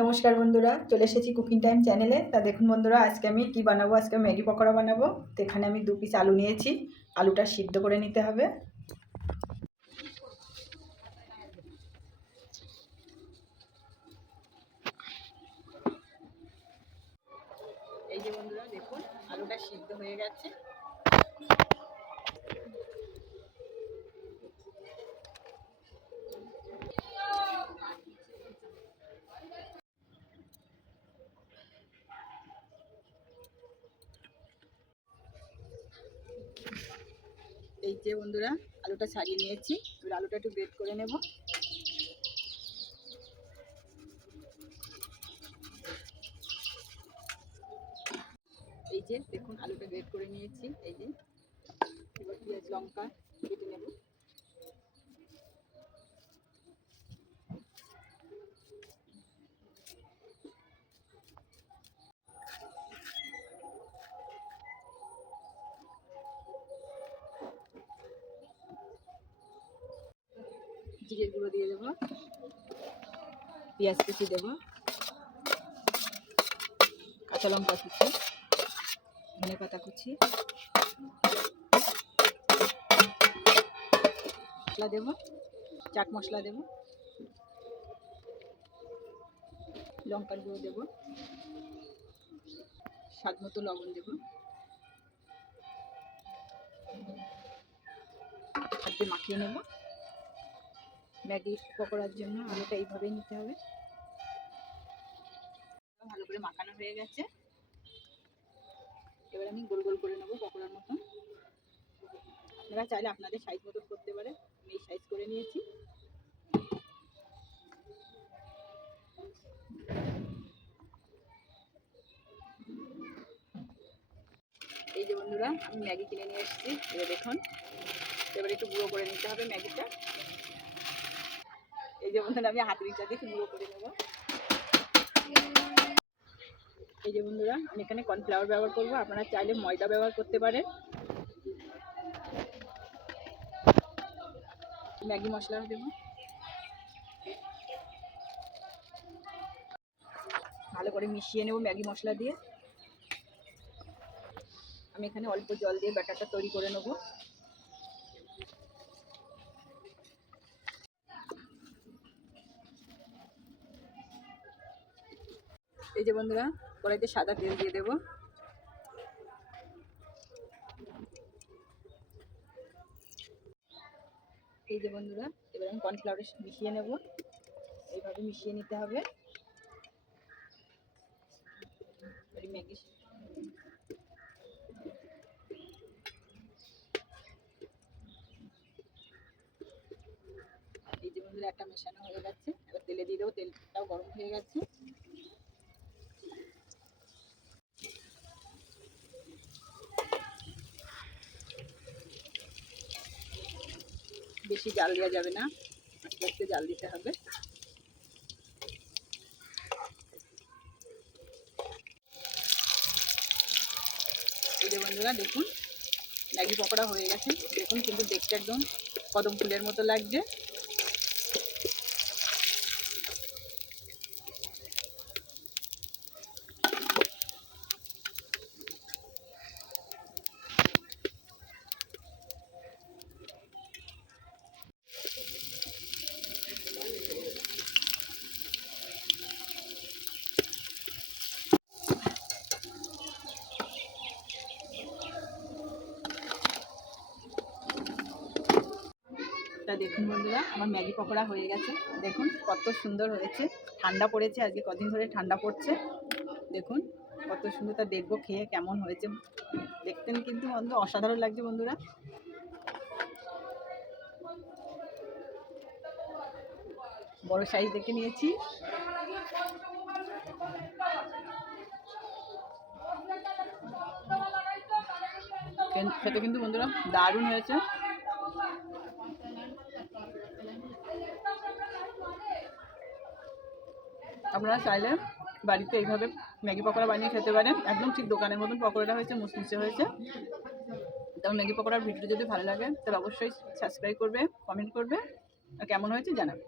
নমস্কার বন্ধুরা, চলে এসেছি কুকিং টাইম চ্যানেলে। তা দেখুন বন্ধুরা, আজকে আমি কি বানাবো? আজকে ম্যাগি পকোড়া বানাবো। তো এখানে আমি দু পিস আলু নিয়েছি। আলুটা সিদ্ধ করে নিতে হবে। এই যে বন্ধুরা, দেখুন, আলুটা সিদ্ধ হয়ে গেছে। এই যে বন্ধুরা, আলুটা ছাড়িয়ে নিয়েছি। এবার আলুটা একটু গ্রেট করে নেব। এই যে দেখুন, আলুটা গ্রেট করে নিয়েছি। এই যে, এবার পেঁয়াজ, লঙ্কা কেটে নেব। জিরে গুঁড়ো দিয়ে দেবো। পেঁয়াজ কুচি দেবো। কাঁচা লঙ্কা কুচি, ধনে পাতা কুচি। মশলা দেবো, চাট মশলা দেবো। লঙ্কার গুঁড়ো দেবো। স্বাদ মতো লবণ দেবো। হাত মাখিয়ে নেব। ম্যাগি পকোড়ার জন্য আলুটা এইভাবেই নিতে হবে। ভালো করে মাখানো হয়ে গেছে। এবার আমি গোল গোল করে নেব পকোড়ার মতন। আপনারা চাইলে আপনাদের সাইজ মতো করতে পারে আমি এই সাইজ করে নিয়েছি। এই যে বন্ধুরা, আমি ম্যাগি কিনে নিয়ে এসেছি। এবার দেখুন, এবার একটু গুঁড়ো করে নিতে হবে ম্যাগিটা। এই যে বন্ধুরা, আমি হাতুড়িটা দিয়ে গুঁড়ো করে নেব। এই যে বন্ধুরা, আমি এখানে কর্নফ্লাওয়ার ব্যবহার করব। আপনারা চাইলে ময়দা ব্যবহার করতে পারেন। ম্যাগি মশলা দেবো। ভালো করে মিশিয়ে নেব ম্যাগি মশলা দিয়ে। আমি এখানে অল্প জল দিয়ে ব্যাটারটা তৈরি করে নেব। এই যে বন্ধুরা, কড়াইতে সাদা তেল দিয়ে দেবো। এই যে বন্ধুরা, এবার আমি কর্নফ্লাওয়ার মিশিয়ে নেব। এইভাবে মিশিয়ে নিতে হবে। ম্যাগি এই যে বন্ধুরা, একটা মেশানো হয়ে গেছে। এবার তেলে দিয়ে দেবো, তেলটাও গরম হয়ে গেছে। বেশি জাল দেওয়া যাবে না। আস্তে আস্তে জাল দিতে হবে। বন্ধুরা, দেখুন, ম্যাগি পকোড়া হয়ে গেছে। দেখুন, কিন্তু দেখতে একদম কদম ফুলের মতো লাগছে। দেখুন বন্ধুরা, আমার ম্যাগি পকোড়া হয়ে গেছে। দেখুন কত সুন্দর হয়েছে। ঠান্ডা পড়েছে আজকে, কদিন ধরে ঠান্ডা পড়ছে। দেখুন কত সুন্দর তা দেখব, খেয়ে কেমন হয়েছে। দেখতেন কিন্তু বন্ধু অসাধারণ লাগছে বন্ধুরা। বড় সাইজ দেখে নিয়েছি। খেতে কিন্তু বন্ধুরা দারুণ হয়েছে। আপনারা চাইলে বাড়িতে এইভাবে ম্যাগি পকোড়া বানিয়ে খেতে পারেন। একদম ঠিক দোকানের মতন পকোড়াটা হয়েছে মুচমুচে হয়েছে। তো ম্যাগি পকোড়ার ভিডিও যদি ভালো লাগে, তাহলে অবশ্যই সাবস্ক্রাইব করবে কমেন্ট করবে, আর কেমন হয়েছে জানাবে।